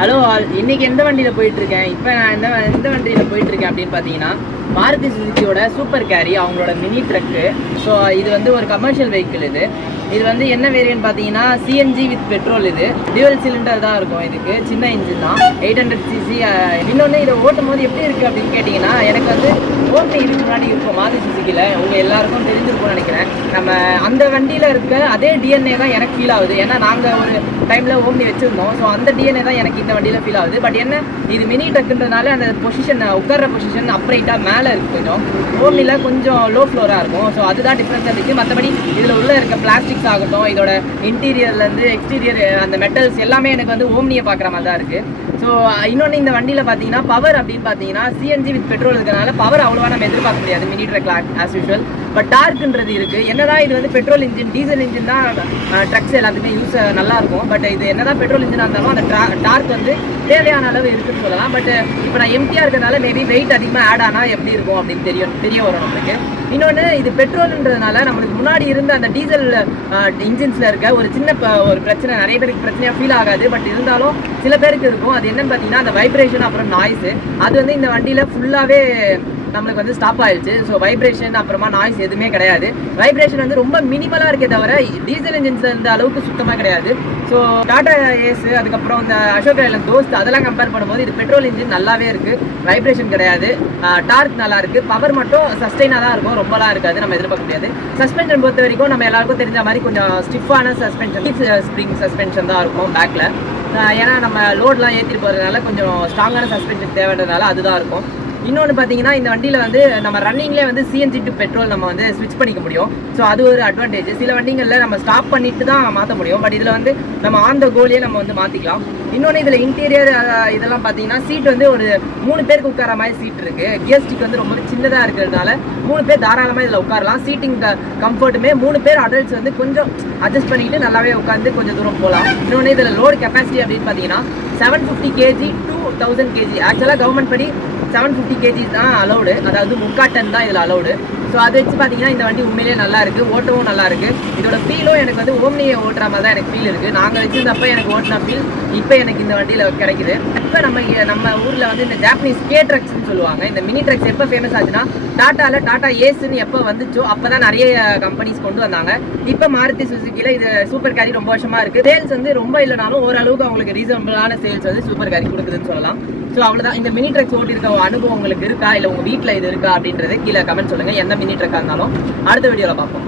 Hello all, இன்னைக்கு எந்த வண்டியில் போயிட்டுருக்கேன்? இப்போ நான் எந்த வண்டியில் போயிட்டுருக்கேன் அப்படின்னு பார்த்தீங்கன்னா, மாருதி சுசுக்கியோட சூப்பர் கேரி அவங்களோட மினி ட்ரக்கு. ஸோ இது வந்து ஒரு கமர்ஷியல் வெஹிக்கிள். இது வந்து என்ன வேரியன்ட் பார்த்தீங்கன்னா சிஎன்ஜி வித் பெட்ரோல். இது டியூவல் சிலிண்டர் தான் இருக்கும். இதுக்கு சின்ன இன்ஜின் தான், 800cc. இன்னொன்று இதை ஓட்டும் போது எப்படி இருக்குது அப்படின்னு கேட்டிங்கன்னா, எனக்கு வந்து ஓம்னி இதுக்கு முன்னாடி இருக்கும் மாருதி சுசுக்கியில். உங்கள் எல்லாருக்கும் தெரிஞ்சிருக்கும்னு நினைக்கிறேன். நம்ம அந்த வண்டியில் இருக்க அதே டிஎன்ஏ தான் எனக்கு ஃபீல் ஆகுது. ஏன்னா நாங்கள் ஒரு டைமில் ஓம்னி வச்சுருந்தோம். ஸோ அந்த டிஎன்ஏ தான் எனக்கு இந்த வண்டியில் ஃபீல் ஆகுது. பட் என்ன, இது மினி ட்ரக்குன்றதுனால அந்த பொசிஷன், உட்கார்ற பொசிஷன் அப்ரைட்டாக மேலே இருக்குது. கொஞ்சம் ஓம்னியில் கொஞ்சம் லோ ஃப்ளோராக இருக்கும். ஸோ அதுதான் டிஃப்ரென்ஸ் இருக்குது. மற்றபடி இதில் உள்ள இருக்க பிளாஸ்டிக்ஸ் ஆகட்டும், இதோட இன்டீரியர்லேருந்து எக்ஸ்டீரியர் அந்த மெட்டல்ஸ் எல்லாமே எனக்கு வந்து ஓம்னியை பார்க்குற மாதிரி தான் இருக்குது. ஸோ இன்னொன்று, இந்த வண்டியில் பார்த்தீங்கன்னா பவர் அப்படின்னு பார்த்தீங்கன்னா சிஎன்ஜி வித் பெட்ரோல் இருக்கிறனால பவர் அவ்வளோவா நம்ம எதிர்பார்க்க முடியாது மினி ட்ரக்ல ஆஸ் யூஷுவல். பட் டார்க்குன்றது இருக்குது. என்னதான் இது வந்து பெட்ரோல் இன்ஜின், டீசல் இன்ஜின் தான் ட்ரக்ஸ் எல்லாத்துக்குமே யூஸ் நல்லாயிருக்கும். பட் இது என்னதான் பெட்ரோல் இன்ஜினாக இருந்தாலும் அந்த டார்க் வந்து தேவையான அளவு இருக்குன்னு சொல்லலாம். பட் இப்போ நான் எம்டியாக இருக்கிறதுனால மேபி வெயிட் அதிகமாக ஆட் ஆனால் எப்படி இருக்கும் அப்படின்னு தெரிய வரும் நம்மளுக்கு. இன்னொன்று, இது பெட்ரோல்ன்றதுனால நம்மளுக்கு முன்னாடி இருந்த அந்த டீசல் இன்ஜின்ஸில் இருக்க ஒரு சின்ன ஒரு பிரச்சனை, நிறைய பேருக்கு பிரச்சனையாக ஃபீல் ஆகாது. பட் இருந்தாலும் சில பேருக்கு இருக்கும். அது என்னன்னு பார்த்தீங்கன்னா அந்த வைப்ரேஷன் அப்புறம் நாய்ஸு. அது வந்து இந்த வண்டியில் ஃபுல்லாகவே நம்மளுக்கு வந்து ஸ்டாப் ஆயிடுச்சு. ஸோ வைப்ரேஷன் அப்புறமா நாய்ஸ் எதுவுமே கிடையாது. வைப்ரேஷன் வந்து ரொம்ப மினிமலாக இருக்கே தவிர டீசல் இன்ஜின்ஸில் இருந்த அளவுக்கு சுத்தமாக கிடையாது. ஸோ டாடா ஏஸ், அதுக்கப்புறம் இந்த அசோக் லேலண்ட் தோஸ்த் அதெல்லாம் கம்பேர் பண்ணும்போது இது பெட்ரோல் இன்ஜின் நல்லாவே இருக்குது. வைப்ரேஷன் கிடையாது, டார்க் நல்லா இருக்குது. பவர் மட்டும் சஸ்டெயினாக தான் இருக்கும், ரொம்பலாம் இருக்காது, நம்ம எதிர்பார்க்க முடியாது. சஸ்பென்ஷன் பொறுத்த வரைக்கும் நம்ம எல்லாருக்கும் தெரிஞ்ச மாதிரி கொஞ்சம் ஸ்டிஃபான சஸ்பென்ஷன், ஸ்ப்ரிங் சஸ்பென்ஷன் தான் இருக்கும் பேக்கில். ஏன்னா நம்ம லோட்லாம் ஏற்றிட்டு போகிறதுனால கொஞ்சம் ஸ்ட்ராங்கான சஸ்பென்ஷன் தேவைன்றதுனால அதுதான் இருக்கும். இன்னொன்று பார்த்தீங்கன்னா, இந்த வண்டியில் வந்து நம்ம ரன்னிங்லேயே வந்து சிஎன்ஜி டு பெட்ரோல் நம்ம வந்து ஸ்விட்ச் பண்ணிக்க முடியும். ஸோ அது ஒரு அட்வான்டேஜ். சில வண்டிகளில் நம்ம ஸ்டாப் பண்ணிட்டு தான் மாற்ற முடியும். பட் இதில் வந்து நம்ம ஆன் த கோலியே நம்ம வந்து மாற்றிக்கலாம். இன்னொன்று, இதில் இன்டீரியர் இதெல்லாம் பார்த்தீங்கன்னா சீட் வந்து ஒரு 3 பேருக்கு உட்கார மாதிரி சீட் இருக்குது. கியர் ஸ்டிக் வந்து ரொம்ப சின்னதாக இருக்கிறதுனால 3 பேர் தாராளமாக இதில் உட்காரலாம். சீட்டிங் கம்ஃபர்ட்டுமே 3 பேர் அடல்ட்ஸ் வந்து கொஞ்சம் அட்ஜஸ்ட் பண்ணிட்டு நல்லாவே உட்காந்து கொஞ்சம் தூரம் போகலாம். இன்னொன்று, இதில் லோடு கெப்பாசிட்டி அப்படின்னு பார்த்தீங்கன்னா 750 kg to 1000 kg. ஆக்சுவலாக கவர்மெண்ட் படி 750 kg தான் அலௌடு, அதாவது 3/4 டன் தான் இதில் அலௌடு. ஸோ அதை வச்சு பார்த்தீங்கன்னா இந்த வண்டி உண்மையிலேயே நல்லா இருக்குது, ஓட்டவும் நல்லா இருக்குது. இதோட ஃபீலும் எனக்கு வந்து ஓம்னியை ஓட்டுற மாதிரி தான் எனக்கு ஃபீல் இருக்குது. நாங்கள் வச்சுருந்தப்போ எனக்கு ஓட்டின ஃபீல் இப்போ எனக்கு இந்த வண்டியில் கிடைக்குது. இப்போ நம்ம ஊரில் வந்து இந்த ஜாப்பனீஸ் கே ட்ரக்ஸ்ன்னு சொல்லுவாங்க. இந்த மினி ட்ரக்ஸ் எப்போ ஃபேமஸ் ஆச்சுன்னா டாடா ஏஸ்ன்னு எப்போ வந்துச்சோ அப்போ தான் நிறைய கம்பெனிஸ் கொண்டு வந்தாங்க. இப்போ மாருதி சுசுக்கியில் இது சூப்பர் கேரி ரொம்ப வருஷமாக இருக்குது. சேல்ஸ் வந்து ரொம்ப இல்லைனாலும் ஓரளவுக்கு அவங்களுக்கு ரீசனபிளான சேல்ஸ் வந்து சூப்பர் கேரி கொடுக்குதுன்னு சொல்லலாம். ஸோ அவ்வளோதான். இந்த மினி ட்ரக்ஸ் ஓட்டிருக்க அனுபவம் உங்களுக்கு இருக்கா, இல்லை உங்கள் வீட்டில் இது இருக்கா அப்படின்றது கீழே கமெண்ட் சொல்லுங்கள். எந்த மினி ட்ரக்காக இருந்தாலும் அடுத்த வீடியோவில் பார்ப்போம்.